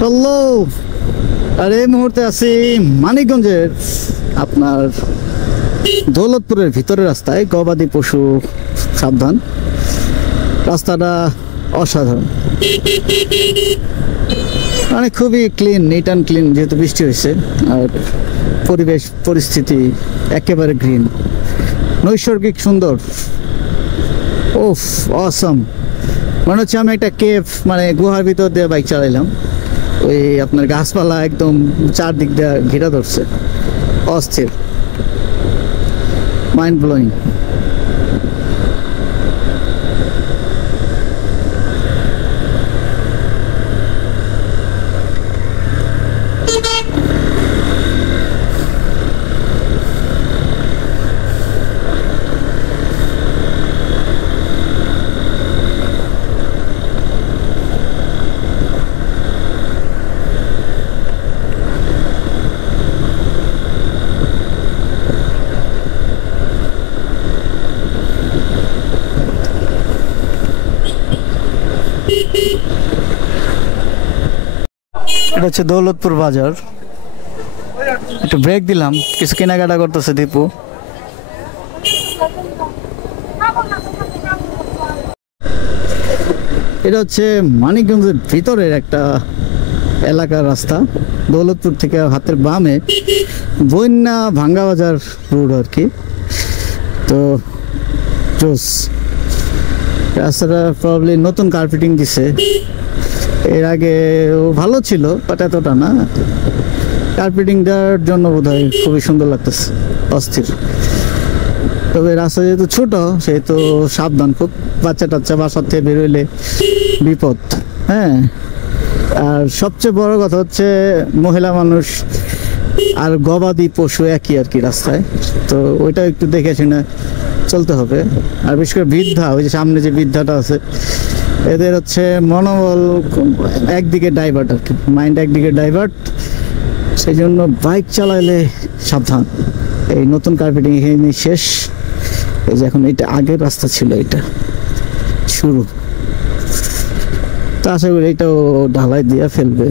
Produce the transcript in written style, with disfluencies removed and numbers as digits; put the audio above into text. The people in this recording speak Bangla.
হ্যালো, আর এই মুহূর্তে আছি মানিকগঞ্জের আপনার দৌলতপুরের ভিতরের রাস্তায়। গবাদি পশু সাবধান, রাস্তাটা অসাধারণ, মানে খুবই ক্লিন, নিট অ্যান্ড ক্লিন, যেহেতু বৃষ্টি হয়েছে। আর পরিবেশ পরিস্থিতি একেবারে গ্রিন, নৈসর্গিক সুন্দর। ওফ, অসম। মনে হচ্ছে আমি একটা কেভ, মানে গুহার ভিতর দিয়ে বাইক চালাইলাম। ওই আপনার গাছপালা একদম চারদিক দিয়ে ঘেরা ধরছে, অস্থির, মাইন্ড ব্লোয়িং। এটা হচ্ছে দৌলতপুর বাজার। একটু ব্রেক দিলাম, কিছু কেনাকাটা করতেছে দীপু। এটা হচ্ছে মানিকগঞ্জের ভিতরের একটা এলাকার রাস্তা, দৌলতপুর থেকে হাতের বামে বন্যা ভাঙ্গা বাজার রোড আর কি। তো জোস, রাস্তাটা প্রবাবলি নতুন কার্পেটিং দিছে, এর আগে ভালো ছিল বাট এতটা না। কার্পেটিং দেওয়ার জন্য বোধহয় খুবই সুন্দর লাগতেছে, অস্থির। তবে রাস্তা যেহেতু ছোট সেহেতু সাবধান খুব, বাচ্চা টাচ্চা বাসার থেকে বেরোইলে বিপদ। হ্যাঁ, আর সবচেয়ে বড় কথা হচ্ছে মহিলা মানুষ আর গবাদি পশু একই আর কি রাস্তায়, তো ওইটা একটু দেখে শুনে চলতে হবে। আর বিশেষ করে বৃদ্ধা, ওই যে সামনে যে বৃদ্ধাটা আছে, এদের হচ্ছে মনোবল একদিকে ডাইভার্ট আর কি, মাইন্ড একদিকে ডাইভার্ট। সেই জন্য বাইক চালাইলে সাবধান। এই নতুন কার্পেটিং এখানে শেষ, এই যে এখন এটা আগের রাস্তা ছিল, এটা শুরু। তো আশা করি এটাও ঢালাই দিয়ে ফেলবে।